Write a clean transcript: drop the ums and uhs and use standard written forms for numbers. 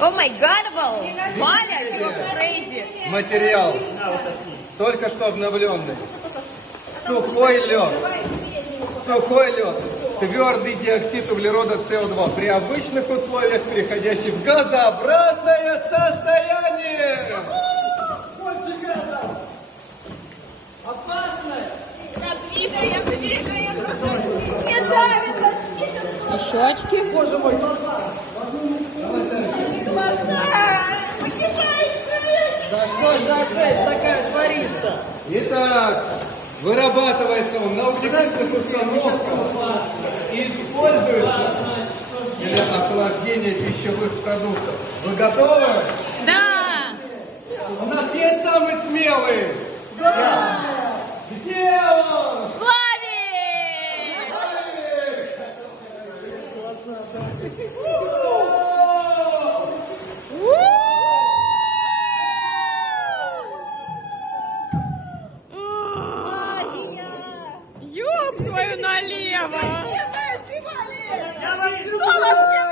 О май гад, Валя, you're crazy. Материал. Только что обновленный. Сухой лед. Сухой лед. Твердый диоксид углерода СО2 при обычных условиях, переходящий в газообразное состояние. Больше газа! Опасное! Не давит, еще очки. Боже мой, да что ж за жесть такая творится? Итак, вырабатывается он на углекислых установках и используется для охлаждения пищевых продуктов. Вы готовы? Да. У нас есть самый смелый? Да! Где он? Славик! Ёб твою налево! Я вас люблю!